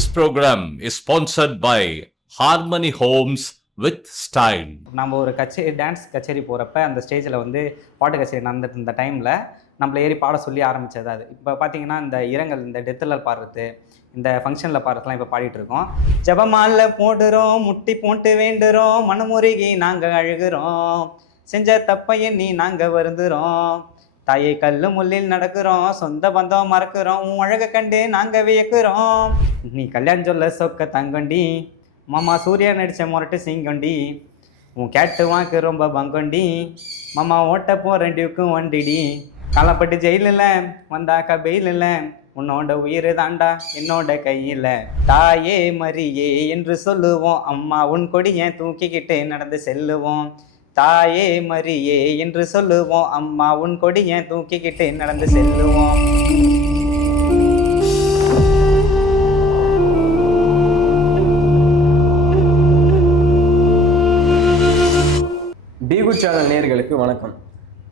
This program is sponsored by Harmony Homes with Style. நம்ம ஒரு dance கச்சேரி போகிறப்ப அந்த ஸ்டேஜில் வந்து பாட்டு கச்சேரி நடந்துட்டு இருந்த டைமில் நம்மளை ஏறி பாட சொல்லி ஆரம்பித்தது அது. இப்போ பார்த்தீங்கன்னா இந்த இரங்கல், இந்த டெத்தில் பாடுறது, இந்த ஃபங்க்ஷனில் பாடுறதுலாம் இப்போ பாடிட்டு இருக்கோம். ஜபமால போடுறோம், முட்டி போட்டு வேண்டுறோம், மனமுருகி நாங்கள் அழுகிறோம், செஞ்ச தப்பை எண்ணி நாங்கள் வருந்துறோம், தாயை கல்லு முள்ளில் நடக்கிறோம், சொந்த பந்தம் மறக்கிறோம், உன் அழகை கண்டு நாங்கள் வியக்கிறோம், நீ கல்யாணம் சொல்ல சொக்க தங்கொண்டி, மாமா சூர்யா நடித்த முரட்டு சிங்கொண்டி, உன் கேட்டு வாக்கு ரொம்ப பங்கொண்டி, மாமா ஓட்ட போகிறேன் டியூக்கும் வண்டிடி, காலப்பட்டு ஜெயிலில் வந்தாக்கா பெயிலில், உன்னோட உயிர் தாண்டா என்னோட கையில், தாயே மரியே என்று சொல்லுவோம், அம்மா உன் கொடியை தூக்கிக்கிட்டு நடந்து செல்லுவோம், தாயே மரியே என்று சொல்லுவோம், அம்மா உன் கொடியை தூக்கிக்கிட்டு நடந்து செல்லுவோம். பீகுட் சேனல் நேயர்களுக்கு வணக்கம்.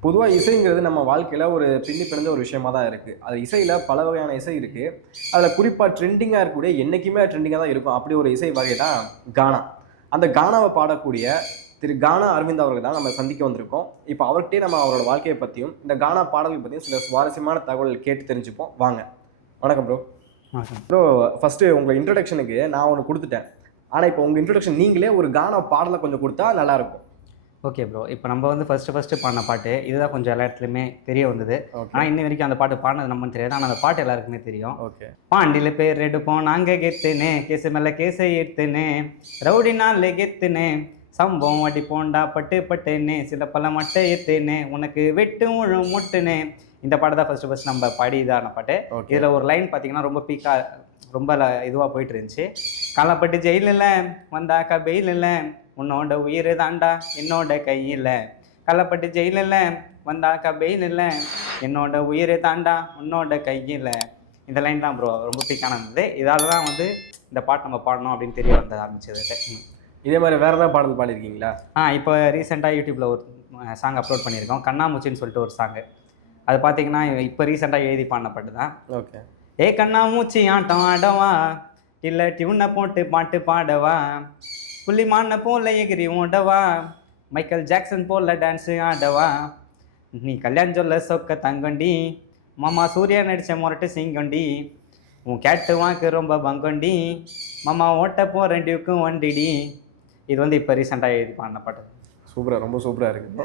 பொதுவாக இசைங்கிறது நம்ம வாழ்க்கையில் ஒரு பின்னி பிறந்த ஒரு விஷயமா தான் இருக்குது. அது இசையில் பல வகையான இசை இருக்குது. அதில் குறிப்பாக ட்ரெண்டிங்காக இருக்கக்கூடிய, என்றைக்குமே ட்ரெண்டிங்காக தான் இருக்கும் அப்படி ஒரு இசை வகை தான் கானா. அந்த கானாவை பாடக்கூடிய திரு கானா அரவிந்த் அவர்கள் தான் நம்ம சந்திக்க வந்திருக்கோம். இப்போ அவர்கிட்டே நம்ம அவரோட வாழ்க்கையை பற்றியும் இந்த கானா பாடல்கள் பற்றியும் சில சுவாரஸ்யமான தகவல் கேட்டு தெரிஞ்சுப்போம். வாங்க. வணக்கம் ப்ரோ. ப்ரோ, ஃபஸ்ட்டு உங்கள் இன்ட்ரடக்ஷனுக்கு நான் ஒன்று கொடுத்துட்டேன். ஆனால் இப்போ உங்கள் இன்ட்ரடக்ஷன் நீங்களே ஒரு கானா பாடலை கொஞ்சம் கொடுத்தா நல்லாயிருக்கும். ஓகே ப்ரோ, இப்போ நம்ம வந்து ஃபஸ்ட்டு பாடின பாட்டு இதுதான் கொஞ்சம் எல்லா இடத்துலையுமே தெரிய வந்தது. ஆனால் இன்ன வரைக்கும் அந்த பாட்டு பாடினது நம்மன்னு தெரியாது, ஆனால் அந்த பாட்டு எல்லாருக்குமே தெரியும். ஓகே. பாண்டியில் பேர் எடுப்போம் நாங்கள் கெத்துனே, கேசு மேலே கேசை எடுத்துனே, ரவுடி நாளில் கெத்துனே, சம்பவம் அடி போண்டா பட்டு பட்டுன்னு, சில பல மட்டை எத்துனே, உனக்கு வெட்டு முழு முட்டுனே. இந்த பாட்டு தான் ஃபஸ்ட்டு நம்ம பாடி இதான பாட்டு. இதில் ஒரு லைன் பார்த்தீங்கன்னா ரொம்ப பீக்காக, ரொம்ப இதுவாக போயிட்டு இருந்துச்சு. காலப்பட்டு ஜெயிலில் வந்தாக்கா பெயிலில், உன்னோட உயிர் தாண்டா என்னோட கையில், கள்ளப்பட்டு ஜெயிலில் வந்தாக்கா பெயிலில், என்னோட உயிர் தாண்டா உன்னோட கையில். இந்த லைன் தான் ப்ரோ ரொம்ப பீக்கான இருந்தது. இதால் தான் வந்து இந்த பாட்டு நம்ம பாடணும் அப்படின்னு தெரிய வந்து ஆரம்பிச்சது. இதே மாதிரி வேறு ஏதாவது பாடல் பாடிருக்கீங்களா? இப்போ ரீசெண்டாக யூடியூப்பில் ஒரு சாங் அப்லோட் பண்ணியிருக்கோம், கண்ணாமூச்சின்னு சொல்லிட்டு ஒரு சாங்கு. அது பார்த்தீங்கன்னா இப்போ ரீசெண்டாக எழுதி பாடின பாட்டு தான். ஓகே. ஏ கண்ணாமூச்சி ஆட்டம் ஆடவா, இல்லை டியூனை போட்டு பாட்டு பாடவா, புள்ளிமான போல எகிரி ஓடவா, மைக்கேல் ஜாக்சன் போல டான்ஸு ஆடவா, நீ கல்யாணம் சொல்ல சொக்க தங்கொண்டி, மாமா சூர்யா நடித்த முரட்டு சிங்கொண்டி, உன் கேட்டு வாக்கு ரொம்ப பங்கொண்டி, மாமா ஓட்ட போகிறேன் டியூக்கும் வண்டிடி. இது வந்து இப்போ ரீசெண்டாக எழுதி பாடின பாட்டு. சூப்பராக, ரொம்ப சூப்பராக இருக்குது.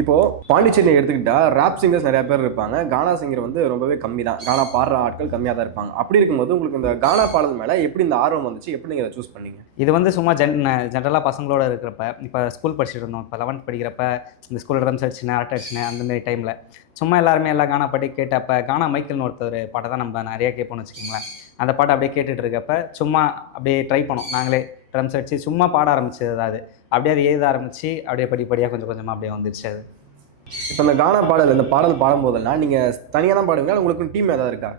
இப்போது பாண்டிச்சேரியை எடுத்துக்கிட்டால் ரேப் சிங்கர்ஸ் நிறையா பேர் இருப்பாங்க, கானா சிங்கர் வந்து ரொம்பவே கம்மி தான், கானா பாடுற ஆட்கள் கம்மியாக தான் இருப்பாங்க. அப்படி இருக்கும்போது உங்களுக்கு இந்த கானா பாடல் மேலே எப்படி இந்த ஆர்வம் வந்துச்சு, எப்படி நீங்கள் அதை சூஸ் பண்ணீங்க? இது வந்து சும்மா ஜென்ரலாக பசங்களோட இருக்கிறப்ப, இப்போ ஸ்கூல் படிச்சுட்டு இருந்தோம், இப்போ 11th படிக்கிறப்ப இந்த ஸ்கூலில் ட்ரம்ஸ் அடிச்சுனேன், அரட்டை அடிச்சுனேன், அந்தமாரி டைமில் சும்மா எல்லாருமே எல்லா கானா பாட்டி கேட்டப்போ, கானா மைக்கேல்னு ஒருத்தர் பாட்டை தான் நம்ம நிறையா கேட்போம்னு வச்சுக்கோங்களேன். அந்த பாட்டை அப்படியே கேட்டுட்டு இருக்கப்ப சும்மா அப்படியே ட்ரை பண்ணோம், நாங்களே ட்ரம்ஸ் அடிச்சு சும்மா பாட ஆரம்பிச்சது அது. அப்படியே அது எழுத ஆரம்பித்து அப்படியே படிப்படியாக கொஞ்சம் கொஞ்சமாக அப்படியே வந்துடுச்சு அது. இப்போ இந்த கானா பாடல், இந்த பாடல் பாடும்போதெல்லாம் நீங்கள் தனியாக தான் பாடுவீங்களா, உங்களுக்கு டீம் ஏதாவது இருக்கா?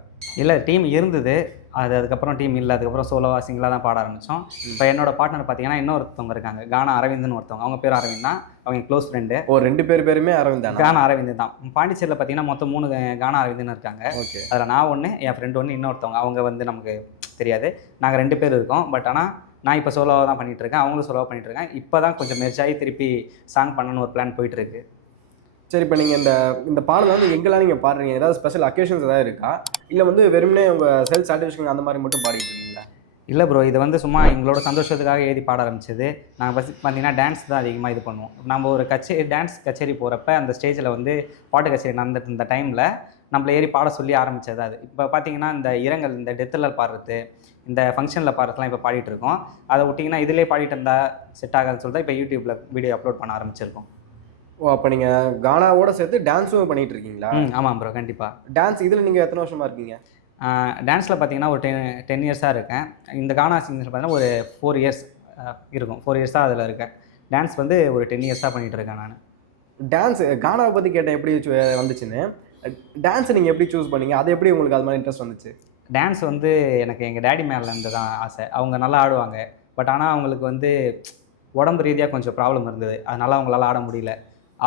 இல்லை, டீம் இருந்தது, அதுக்கப்புறம் டீம் இல்லை, அதுக்கப்புறம் சோலோவா சிங்கிளாக தான் பாட ஆரம்பித்தோம். இப்போ என்னோட பார்ட்னர் பார்த்தீங்கன்னா இன்னொருத்தவங்க இருக்காங்க, கானா அரவிந்த்னு ஒருத்தவங்க, அவங்க பேர் அரவிந்த் தான், அவங்க க்ளோஸ் ஃப்ரெண்டு. ரெண்டு பேருமே அரவிந்த் தான்? கானா அரவிந்த் தான். பாண்டிச்சேரியில் பார்த்தீங்கன்னா மொத்தம் 3 கானா அரவிந்த்னு இருக்காங்க. ஓகே. அதில் நான் ஒன்று, என் ஃப்ரெண்டு ஒன்று, இன்னொருத்தவங்க, அவங்க வந்து நமக்கு தெரியாது. நாங்கள் 2 பேர் இருக்கோம். பட் ஆனால் நான் இப்போ சோலோவாக தான் பண்ணிகிட்ருக்கேன், அவங்களும் சோலோவாக பண்ணிகிட்ருக்கேன். இப்போ தான் கொஞ்சம் மெர்ஜாகி திருப்பி சாங் பண்ணணும்னு ஒரு பிளான் போயிட்டுருக்கு. சரி, இப்போ நீங்கள் இந்த பாடல் வந்து எங்கெல்லாம் நீங்கள் பாடுறீங்க, ஏதாவது ஸ்பெஷல் அக்கேஷன்ஸ் ஏதாவது இருக்கா, இல்லை வந்து வெறுமனே உங்கள் செல்ஃப் சாட்டிஸ்ஃபேக்ஷன் அந்த மாதிரி மட்டும் பாடிட்டு இருக்கீங்களா? இல்லை ப்ரோ, இது வந்து சும்மா எங்களோட சந்தோஷத்துக்காக எழுதி பாட ஆரம்பிச்சது. நாங்கள் பார்த்தீங்கன்னா டான்ஸ் தான் அதிகமாக இது பண்ணுவோம். நம்ம ஒரு டான்ஸ் கச்சேரி போகிறப்ப அந்த ஸ்டேஜில் வந்து பாட்டு கச்சேரி நடந்துட்டு இருந்த டைமில் நம்மளை ஏறி பாட சொல்லி ஆரம்பித்தது அது. இப்போ பார்த்தீங்கன்னா இந்த இரங்கல், இந்த டெத்தில் பாடுறது, இந்த ஃபங்க்ஷனில் பாடுறதுலாம் இப்போ பாடிட்டு இருக்கோம். அதை விட்டிங்கன்னா இதிலே பாடிட்டு இருந்தால் செட் ஆகாதுன்னு சொல்லிட்டு இப்போ யூடியூப்பில் வீடியோ அப்லோட் பண்ண ஆரம்பிச்சிருக்கோம். ஓ, அப்போ நீங்கள் கானாவோட சேர்த்து டான்ஸும் பண்ணிகிட்டு இருக்கீங்களா? ஆமாம் ப்ரோ, கண்டிப்பாக. டான்ஸ் இதில் நீங்கள் எத்தனை வருஷமாக இருக்கீங்க? டான்ஸில் பார்த்தீங்கன்னா ஒரு 10 இயர்ஸாக இருக்கேன். இந்த கானா சிங்கில் பார்த்தீங்கன்னா ஒரு 4 இயர்ஸ் இருக்கும், 4 இயர்ஸாக அதில் இருக்கேன். டான்ஸ் வந்து ஒரு 10 இயர்ஸாக பண்ணிகிட்டு இருக்கேன் நான். டான்ஸ் கானாவை பற்றி கேட்டேன் எப்படி வந்துச்சுன்னு. டான்ஸை நீங்கள் எப்படி சூஸ் பண்ணீங்க, அது எப்படி உங்களுக்கு அது மாதிரி இன்ட்ரெஸ்ட் வந்துச்சு? டான்ஸ் வந்து எனக்கு எங்கள் டேடி மேலே இருந்து தான் ஆசை. அவங்க நல்லா ஆடுவாங்க, பட் ஆனால் அவங்களுக்கு வந்து உடம்பு ரீதியாக கொஞ்சம் ப்ராப்ளம் இருந்தது, அதனால் அவங்களால ஆட முடியல.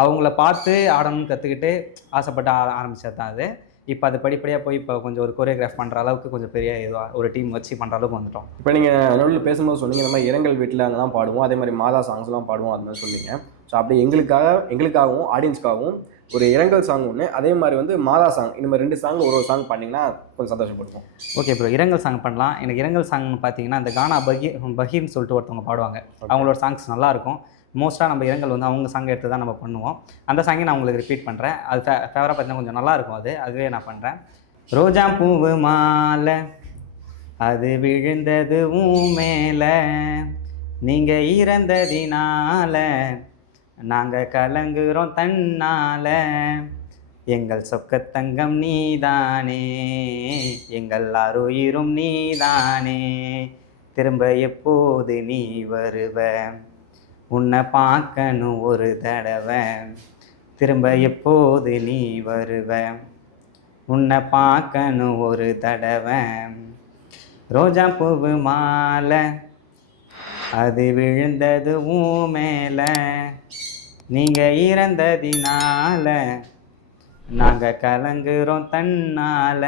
அவங்கள பார்த்து ஆடணும்னு கற்றுக்கிட்டு ஆசைப்பட்டு ஆரம்பித்தது தான் அது. இப்போ அது படிப்படியாக போய் இப்போ கொஞ்சம் ஒரு கோரியோகிராஃப் பண்ணுற அளவுக்கு கொஞ்சம் பெரிய இதுவாக ஒரு டீம் வச்சு பண்ணுற அளவுக்கு வந்துட்டோம். இப்போ நீங்கள் நடுவில் பேசும்போது சொன்னீங்க இந்த மாதிரி இரங்கல் வீட்டில் அங்கே தான் பாடுவோம், அதே மாதிரி மாதா சாங்ஸ்லாம் பாடுவோம் அது மாதிரி சொன்னீங்க. ஸோ அப்படி எங்களுக்காகவும் ஆடியன்ஸ்க்காகவும் ஒரு இரங்கல் சாங் ஒன்று, அதே மாதிரி வந்து மாதா சாங், இந்த மாதிரி 2 சாங் ஒரு சாங் பண்ணிங்கன்னா கொஞ்சம் சந்தோஷப்படுவோம். ஓகே ப்ரோ, இரங்கல் சாங் பண்ணலாம். எனக்கு இரங்கல் சாங்னு பார்த்தீங்கன்னா அந்த கானா பகீர்னு சொல்லிட்டு ஒருத்தவங்க பாடுவாங்க. அவங்களோட சாங்ஸ் நல்லாயிருக்கும். மோஸ்ட்டாக நம்ம இரங்கல் வந்து அவங்க சாங் எடுத்து தான் நம்ம பண்ணுவோம். அந்த சாங்கை நான் உங்களுக்கு ரிப்பீட் பண்ணுறேன். அது ஃபேவராக பார்த்தீங்கன்னா கொஞ்சம் நல்லாயிருக்கும். அதுவே நான் பண்ணுறேன். ரோஜா பூவு மாலை அது விழுந்தது மேலே, நீங்கள் இறந்ததினால நாங்கள் கலங்குறோம் தன்னால, எங்கள் சொக்கத்தங்கம் நீதானே, எங்கள் அருயிரும் நீதானே, திரும்ப எப்போது நீ வருவ, உன்னை பார்க்கணும் ஒரு தடவை, திரும்ப எப்போது நீ வருவ, உன்னை பார்க்கணும் ஒரு தடவை, ரோஜா பூவு மாலை அது விழுந்தது மேலே, நீங்கள் இறந்ததினால நாங்கள் கலங்குறோம் தன்னால,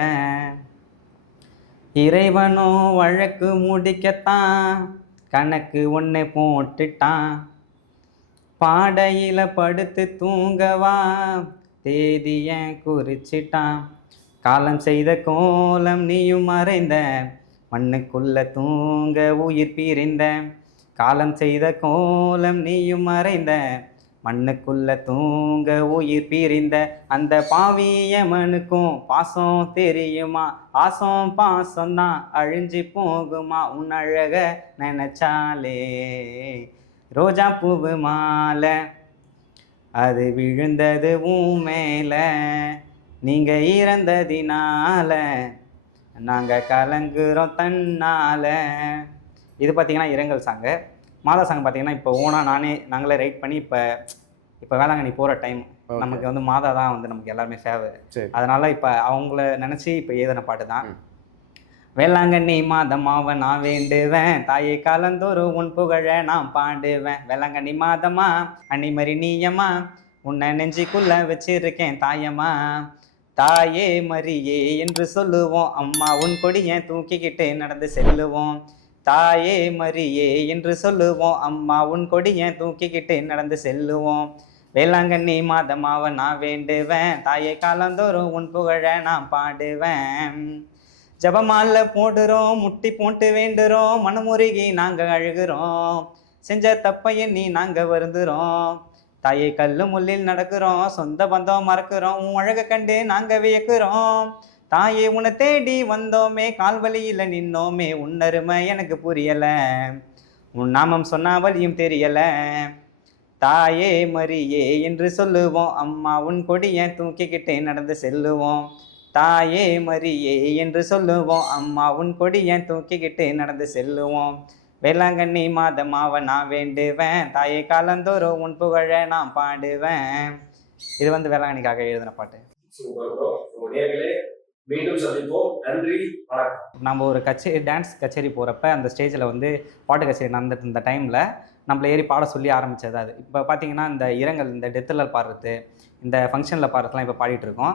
இறைவனோ வழக்கு முடிக்கத்தான் கணக்கு ஒன்று போட்டுட்டான், பாடையில் படுத்து தூங்கவா தேதிய குறிச்சிட்டான், காலம் செய்த கோலம் நீயும் மறைந்த, மண்ணுக்குள்ள தூங்க உயிர் பிரிந்த, காலம் செய்த கோலம் நீயும் மறைந்த, மண்ணுக்குள்ள தூங்க உயிர் பிரிந்த, அந்த பாவியமனுக்கும் பாசம் தெரியுமா, பாசம் பாசம்தான் அழிஞ்சு போகுமா, உன் அழக நினைச்சாலே, ரோஜா பூவு மாலை அது விழுந்தது மேலே, நீங்கள் இறந்ததினால நாங்கள் கலங்குறோம் தன்னால. இது பார்த்திங்கன்னா இரங்கல் சாங்கு. மாதா சாங் பார்த்திங்கன்னா இப்போ நாங்களே ரைட் பண்ணி இப்போ வேளாங்கண்ணி போகிற டைம் நமக்கு வந்து மாதா தான் வந்து நமக்கு எல்லாருமே ஃபேவர். அதனால் இப்போ அவங்கள நினச்சி இப்போ எழுதின பாட்டு தான். வேளாங்கண்ணி மாதமாவ நான் வேண்டுவேன், தாயை காலந்தோறும் உன் புகழ நான் பாடுவேன், வேளாங்கண்ணி மாதமா அன்னிமரி நீயம்மா, உன்னை நெஞ்சிக்குள்ள வச்சிருக்கேன் தாயம்மா, தாயே மரியே என்று சொல்லுவோம், அம்மா உன் கொடியை தூக்கிக்கிட்டு நடந்து செல்லுவோம், தாயே மரியே என்று சொல்லுவோம், அம்மா உன் கொடியை தூக்கிக்கிட்டு நடந்து செல்லுவோம், வேளாங்கண்ணி மாதமாவ நான் வேண்டுவேன், தாயை காலந்தோறும் உன் புகழ நான் பாடுவேன், ஜபமால போடுறோம் முட்டி போட்டு வேண்டுறோம், மனமுருகி நாங்கள் அழுகிறோம், செஞ்ச தப்ப எண்ணி நாங்கள் வருந்துறோம், தாயை கல்லு முள்ளில் நடக்கிறோம், சொந்த பந்தம் மறக்கிறோம், உன் அழகை கண்டு நாங்கள் வியக்கிறோம், தாயே உன்னை தேடி வந்தோமே, கால்வழியில் நின்னோமே, உன்னருமை எனக்கு புரியலை, உன் நாமம் சொன்னா வழியும் தெரியலை, தாயே மரியே என்று சொல்லுவோம், அம்மா உன் கொடியை தூக்கிக்கிட்டே நடந்து செல்லுவோம், தாயே மரியே என்று சொல்லுவோம், அம்மா உன் கொடியை தூக்கிக்கிட்டு நடந்து செல்லுவோம், வேளாங்கண்ணி மாதமாவ நான் வேண்டுவேன், தாயை காலந்தோறும் உன் புகழ நான் பாடுவேன். இது வந்து வேளாங்கண்ணிக்காக எழுதின பாட்டு. மீண்டும் சந்திப்போம். நன்றி, வணக்கம். நம்ம ஒரு டான்ஸ் கச்சேரி போகிறப்ப அந்த ஸ்டேஜில் வந்து பாட்டு கச்சேரி நடந்துட்டு இருந்த டைமில் நம்மளை ஏறி பாட சொல்லி ஆரம்பித்தது அது. இப்போ பார்த்தீங்கன்னா இந்த இரங்கல், இந்த டெத்தில் பாடுறது, இந்த ஃபங்க்ஷனில் பாடுறதுலாம் இப்போ பாடிட்டு இருக்கோம்.